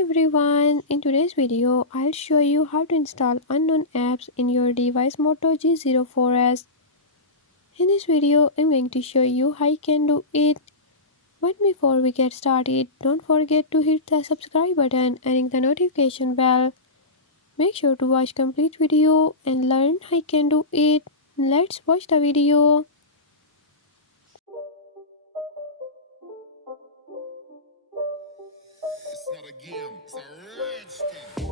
everyone, in today's video I'll show you how to install unknown apps in your device Moto G04s. In this video I'm going to show you how you can do it. But before we get started, don't forget to hit the subscribe button and ring the notification bell. Make sure to watch complete video and learn how you can do it. Let's watch the video. It's not a game, it's a rich thing.